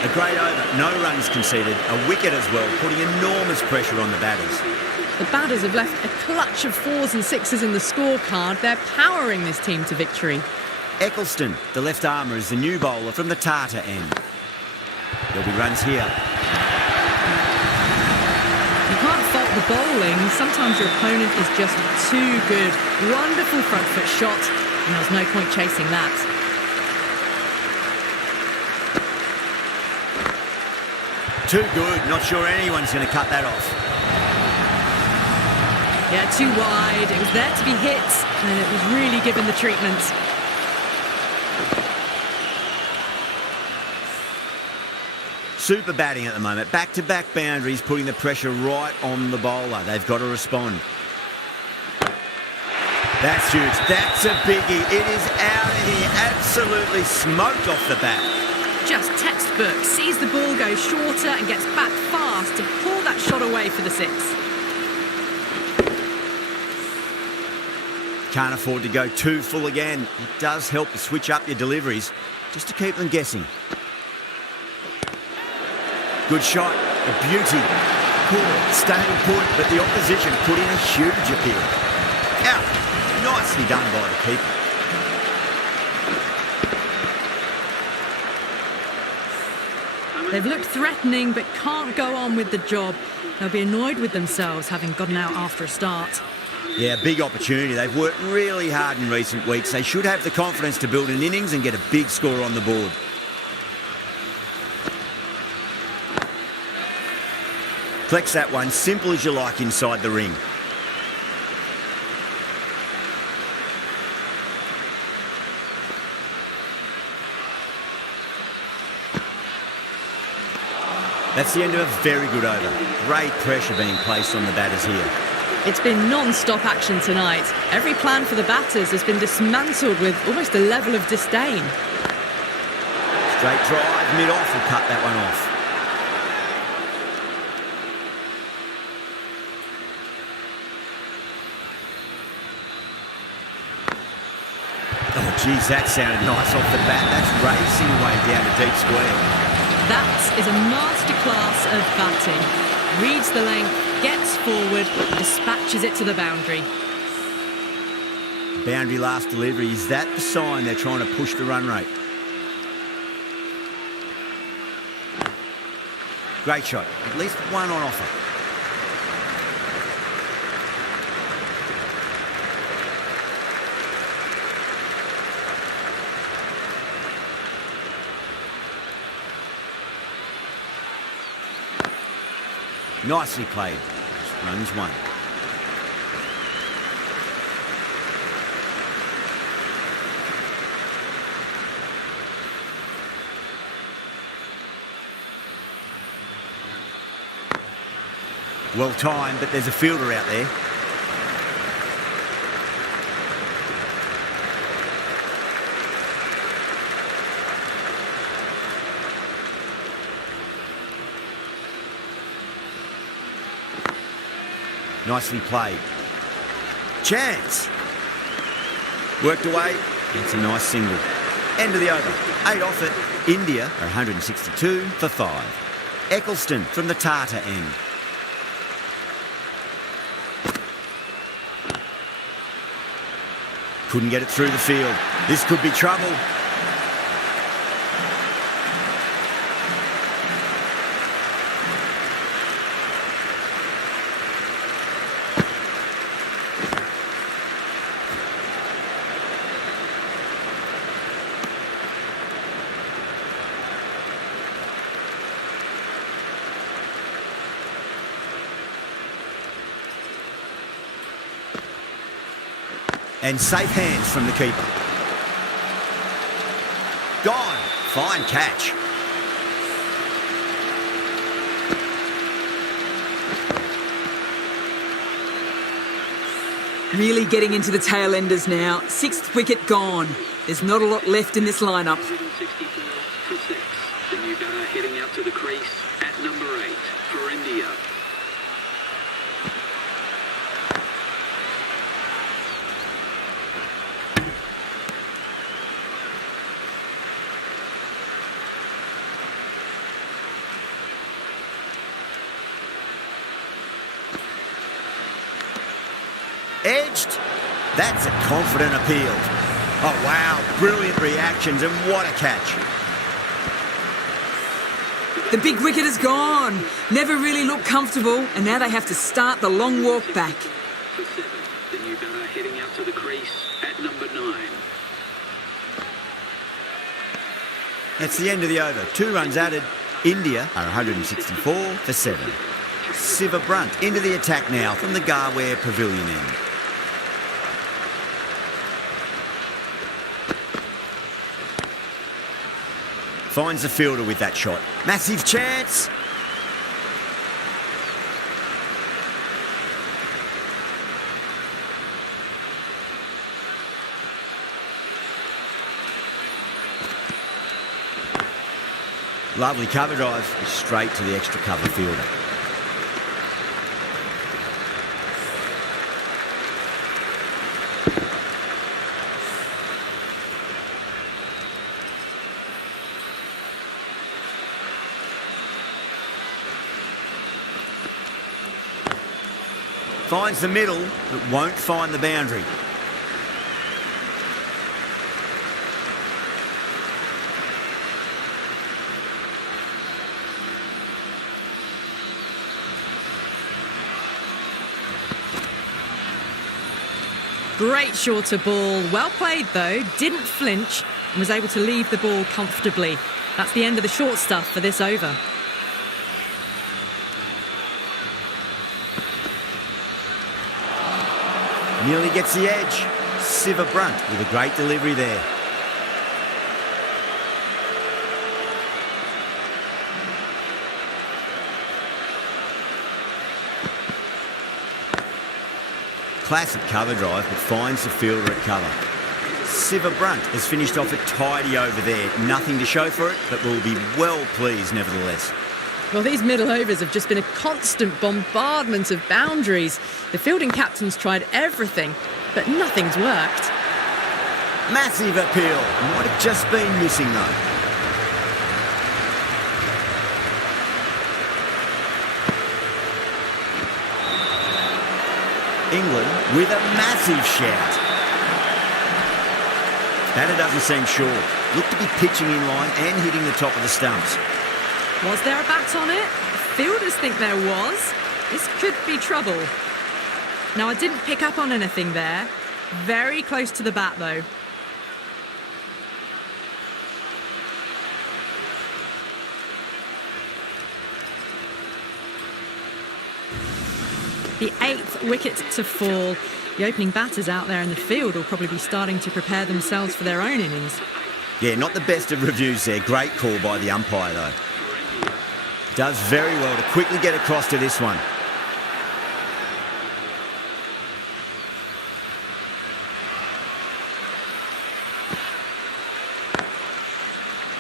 A great over, no runs conceded, a wicket as well, putting enormous pressure on the batters. The batters have left a clutch of 4s and 6s in the scorecard. They're powering this team to victory. Eccleston, the left armour, is the new bowler from the Tata end. There'll be runs here. You can't fault the bowling. Sometimes your opponent is just too good. Wonderful front foot shot, and there's no point chasing that. Too good. Not sure anyone's going to cut that off. Yeah, too wide. It was there to be hit, and it was really given the treatment. Super batting at the moment. Back-to-back boundaries, putting the pressure right on the bowler. They've got to respond. That's huge. That's a biggie. It is out of here. Absolutely smoked off the bat. Just textbook. Sees the ball go shorter and gets back fast to pull that shot away for the 6. Can't afford to go too full again. It does help to switch up your deliveries, just to keep them guessing. Good shot, a beauty. Cool, staying put, but the opposition put in a huge appeal. Out, nicely done by the keeper. They've looked threatening but can't go on with the job. They'll be annoyed with themselves having gotten out after a start. Yeah, big opportunity. They've worked really hard in recent weeks. They should have the confidence to build an innings and get a big score on the board. Flex that one, simple as you like inside the ring. That's the end of a very good over. Great pressure being placed on the batters here. It's been non-stop action tonight. Every plan for the batters has been dismantled with almost a level of disdain. Straight drive, mid-off will cut that one off. Oh, geez, that sounded nice off the bat. That's racing away down to deep square. That is a masterclass of batting. Reads the length, gets forward, dispatches it to the boundary. Boundary last delivery. Is that the sign they're trying to push the run rate? Great shot. At least one on offer. Nicely played. Runs one. Well timed, but there's a fielder out there. Nicely played. Chance. Worked away. It's a nice single. End of the over. 8 off it. India are 162 for 5. Eccleston from the Tata end. Couldn't get it through the field. This could be trouble. And safe hands from the keeper. Gone. Fine catch. Really getting into the tail enders now. 6th wicket gone. There's not a lot left in this lineup. 164 for 6. The new batter heading out to the crease at number 8 for India. Edged. That's a confident appeal. Oh, wow. Brilliant reactions, and what a catch. The big wicket is gone. Never really looked comfortable, and now they have to start the long walk back. For 7. The new batter heading out to the crease at number 9. That's the end of the over. 2 runs added. India are 164 for 7. Siva Brunt into the attack now from the Garware Pavilion end. Finds the fielder with that shot. Massive chance. Lovely cover drive straight to the extra cover fielder. Finds the middle, but won't find the boundary. Great shorter ball. Well played, though. Didn't flinch and was able to leave the ball comfortably. That's the end of the short stuff for this over. Nearly gets the edge. Siva Brunt with a great delivery there. Classic cover drive, but finds the fielder at cover. Siva Brunt has finished off a tidy over there. Nothing to show for it, but will be well pleased nevertheless. Well, these middle overs have just been a constant bombardment of boundaries. The fielding captains tried everything, but nothing's worked. Massive appeal. Might have just been missing though. England with a massive shout. Batter doesn't seem sure. Looked to be pitching in line and hitting the top of the stumps. Was there a bat on it? Fielders think there was. This could be trouble. Now, I didn't pick up on anything there. Very close to the bat, though. The 8th wicket to fall. The opening batters out there in the field will probably be starting to prepare themselves for their own innings. Yeah, not the best of reviews there. Great call by the umpire, though. Does very well to quickly get across to this one.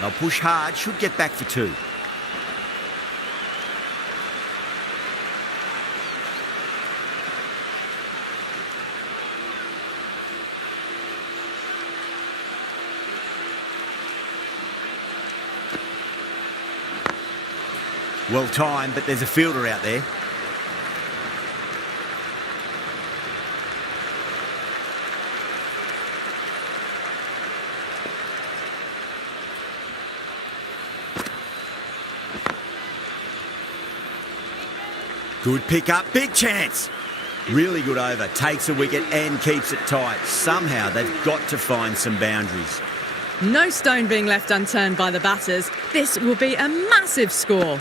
They'll push hard, should get back for 2. Well timed, but there's a fielder out there. Good pick up, big chance. Really good over, takes a wicket and keeps it tight. Somehow they've got to find some boundaries. No stone being left unturned by the batters. This will be a massive score.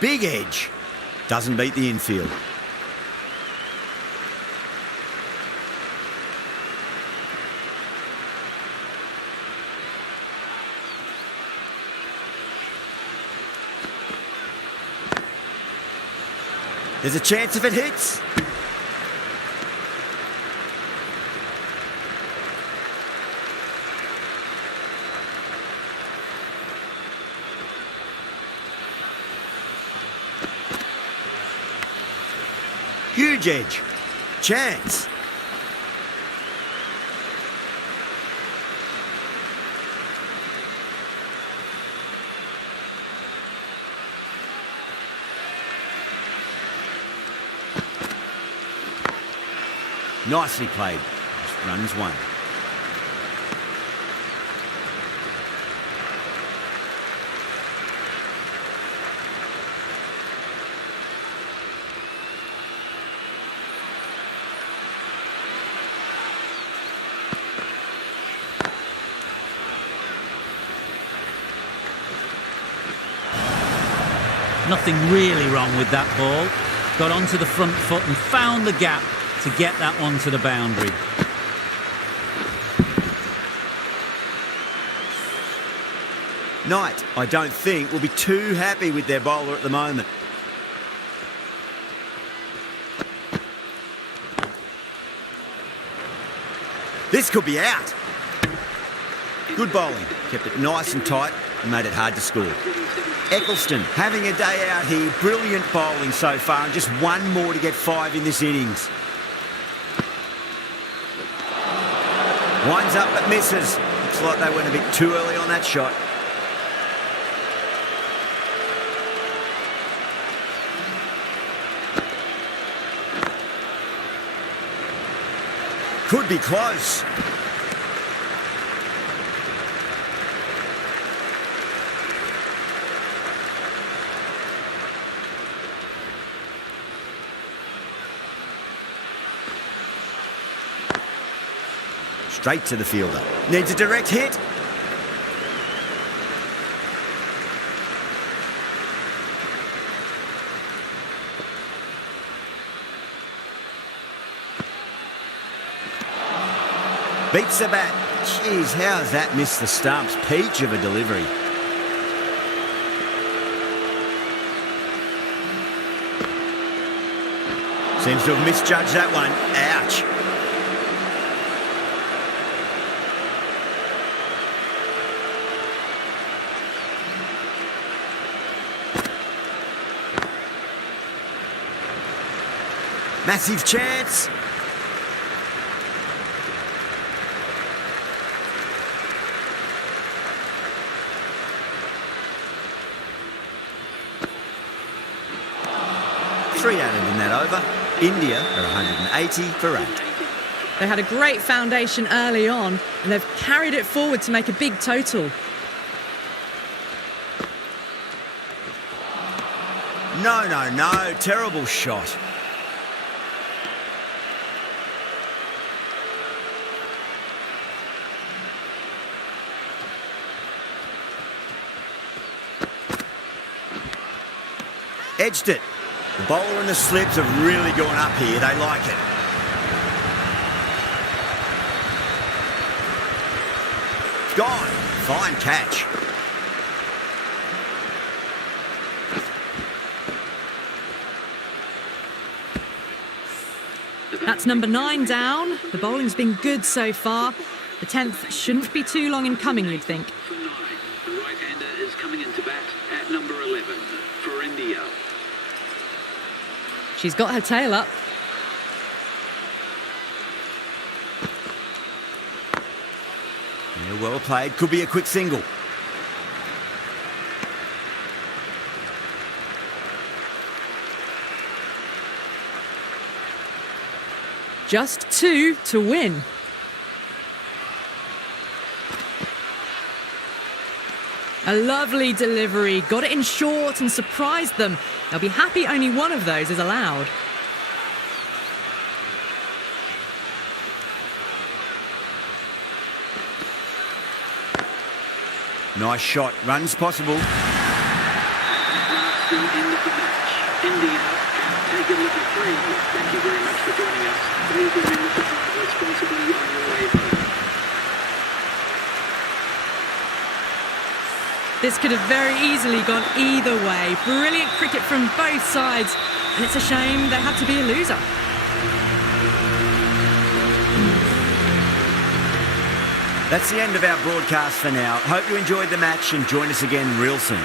Big edge. Doesn't beat the infield. There's a chance if it hits. Huge edge. Chance. Nicely played. Just runs one. Nothing really wrong with that ball. Got onto the front foot and found the gap to get that one to the boundary. Knight, I don't think, will be too happy with their bowler at the moment. This could be out. Good bowling. Kept it nice and tight and made it hard to score. Eccleston having a day out here. Brilliant bowling so far, and just one more to get 5 in this innings. Winds up but misses. Looks like they went a bit too early on that shot. Could be close. Straight to the fielder. Needs a direct hit. Beats the bat. Jeez, how's that missed the stumps? Peach of a delivery. Seems to have misjudged that one. Ouch. Massive chance. Three added in that over. India are 180 for 8. They had a great foundation early on, and they've carried it forward to make a big total. No. Terrible shot. Edged it. The bowler and the slips have really gone up here. They like it. Gone. Fine catch. That's number 9 down. The bowling's been good so far. The 10th shouldn't be too long in coming, you'd think. For 9, the right-hander is coming into bat at number 11 for India. She's got her tail up. Yeah, well played. Could be a quick single. Just 2 to win. A lovely delivery. Got it in short and surprised them. They'll be happy only one of those is allowed. Nice shot. Runs possible. That's the end of the match. India have taken number 3. Thank you very much for joining us. Please remember to drive responsibly on your way home. This could have very easily gone either way. Brilliant cricket from both sides. And it's a shame they had to be a loser. That's the end of our broadcast for now. Hope you enjoyed the match and join us again real soon.